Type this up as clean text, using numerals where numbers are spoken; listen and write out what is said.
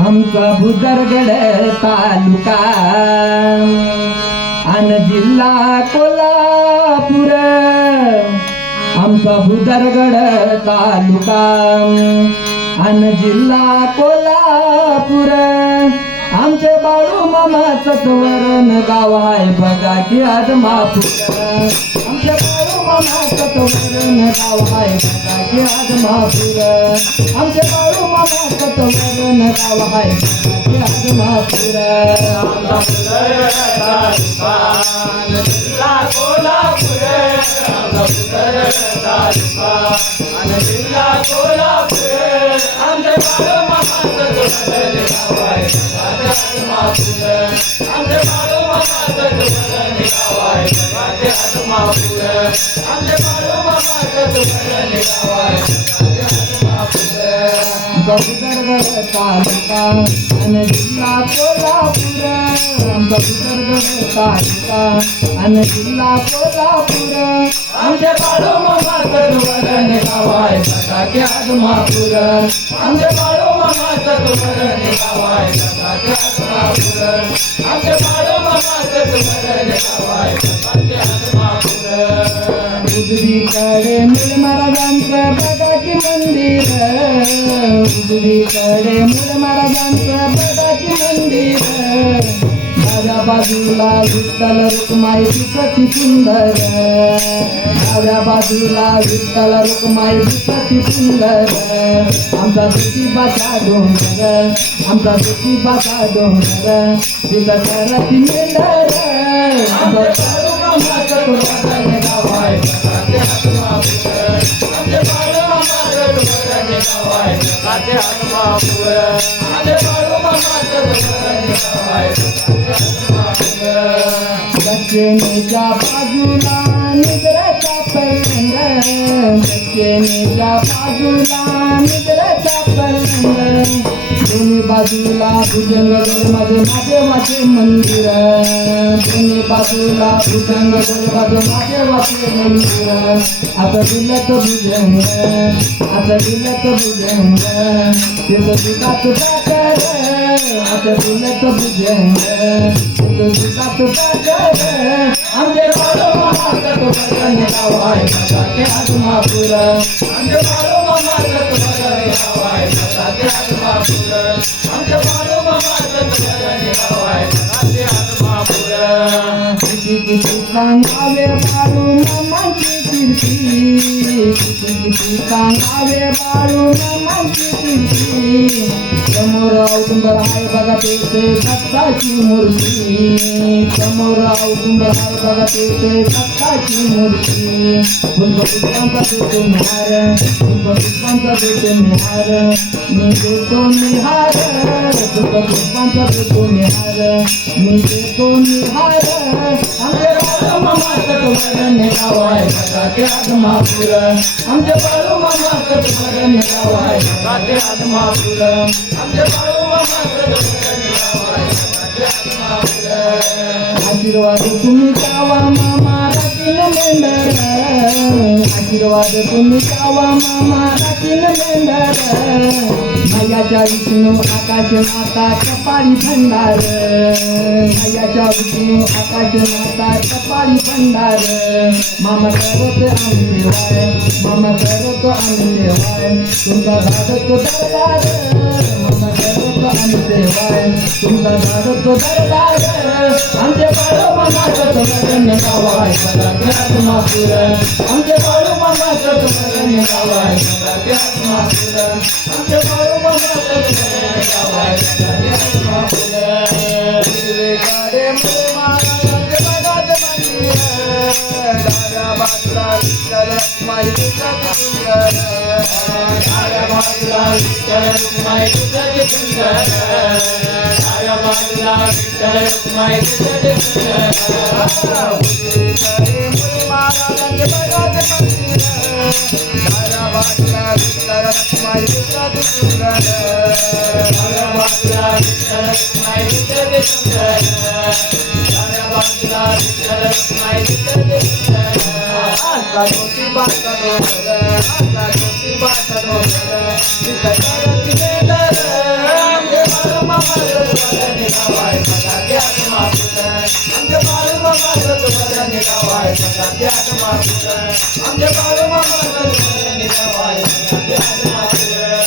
आमचा भुदरगड तालुका आणि जिल्हा कोल्हापूर. आमचा भुदरगड तालुका आणि जिल्हा कोल्हापूर. आमचे बाळू मामा सत्वरण गाव आहे बघा की आदमापूर. आमचे बाळू मामा सत्वरण गाव आहे बघा की आदमापूर. आमचे बाळू मामा सत्वरण गाव आहे बघा की आदमापूर. आमचा भुदरगड तालुका आणि जिल्हा कोल्हापूर. आमचा भुदरगड तालुका आणि जिल्हा कोल्हापूर. आमचे बाळू मामा सत्वरण गाव आहे आदमापूर. आमचे बाळू मामा सत्वरण गाव आहे आदमापूर. आमचे बाळू मामा सत्वरण गाव आहे आदमापूर. भुदरगड तालुका आणि जिल्हा कोल्हापूर. आमचा भुदरगड तालुका आणि जिल्हा कोल्हापूर. आमचे बाळू मामा सत्वरण गाव आहे बघा की आदमापूर. आमचे बाळू मामा सत्वरण गाव आहे बघा की आदमापूर. आमचे बाळू मामा सत्वरण गाव आहे बघा की आदमापूर. उजवीकडे मूळ महाराजांचं बघा की मंदिर. उजवीकडे मूळ महाराजांचं बघा की मंदिर. डाव्या बाजूला विठ्ठल रुक्माई दिसती सुंदर. डाव्या बाजूला विठ्ठल रुक्माई दिसती सुंदर. आमचा ज्योतिबाचा डोंगर, आमचा ज्योतिबाचा डोंगर, तिथं सरती मेंढर. आमचा बाळू मामा सत्वरण गाव आहे बघा की आदमापूर. आमचे बाळू मामा सत्वरण गाव आहे बघा की आदमापूर. आमचे बाळू मामा सत्वरण गाव आहे बघा की आदमापूर. दक्षिणेच्या बाजूला निद्रेचा पलंग. दक्षिणेच्या बाजूला निद्रेचा पलंग. दोन्ही बाजूला भुजंगगडमध्ये महादेवाचे मंदिर. दोन्ही बाजूला भुजंगगडमध्ये महादेवाचे मंदिर. आता दिलत भुजंग, आता दिलत भुजंग, तिथं दुधात साखर. आता दिलत भुजंग, तिथं दुधात साखर. आमचे बाळू मामा सत्वरण गाव आहे बघा की आदमापूर. आमचे बाळू मामा सत्वरण गाव आहे बघा की आदमापूर. आमचे बाळू मामा सत्वरण गाव आहे बघा की आदमापूर. किती किती सांगावे बाळू मामांची कीर्ती. किती किती सांगावे बाळू मामांची कीर्ती. समोर औदुंबर आहे बघा तेथे दत्ताची मूर्ती. समोर औदुंबर आहे बघा तेथे दत्ताची मूर्ती. पुष्पांचा देतो निहार, पुष्पांचा देतो निहार, मी देतो निहार. पुष्पांचा देतो निहार, मी देतो निहार. आमचे बाळू मामा सत्वरण गाव आहे बघा की आदमापूर. आमचे बाळू मामा सत्वरण गाव आहे बघा की आदमापूर. आमचे बाळू मामा सत्वरण गाव आहे बघा की आदमापूर. आशीर्वाद तुम्ही द्यावा मामा राखील मेंढर. आशीर्वाद तुम्ही द्यावा मामा राखील मेंढर. मैयाच्या विष्णू आकाश माता कपाळी भंडार. मैयाच्या विष्णू आकाश माता कपाळी भंडार. मामा करतो आम्ही सेवाय, मामा करतो आम्ही सेवाय, तुमचा धाडतो दरबार. मामा करतो आम्ही सेवाय, तुमचा धाडतो दरबार. आमचे बाळू मामा सत्वरण गाव आहे बघा की आदमापूर. आमचे बाळू मामा सत्वरण गाव आहे बघा की आदमापूर. आमचे बाळू मामा सत्वरण गाव आहे बघा की आदमापूर. उजवीकडे मूळ महाराजांचे बघा ते मंदिर. डाव्या बाजूला विठ्ठल रुक्माई दिसती सुंदर. डाव्या बाजूला विठ्ठल रुक्माई दिसती सुंदर. डाव्या बाजूला विठ्ठल रुक्माई दिसती सुंदर. उजवीकडे मूळ महाराजांचे बघा ते मंदिर. डाव्या बाजूला विठ्ठल रुक्माई दिसती सुंदर. डाव्या बाजूला विठ्ठल रुक्माई दिसती सुंदर. डाव्या बाजूला विठ्ठल रुक्माई दिसती सुंदर. आता ज्योतिबाचा डोंगर, आता ज्योतिबाचा डोंगर, तिथं सरती मेंढर. निघावाय सकाळचे आत्मापुर आमचे बाळू मामा सत्वरण निघावाय सकाळचे आत्मापुर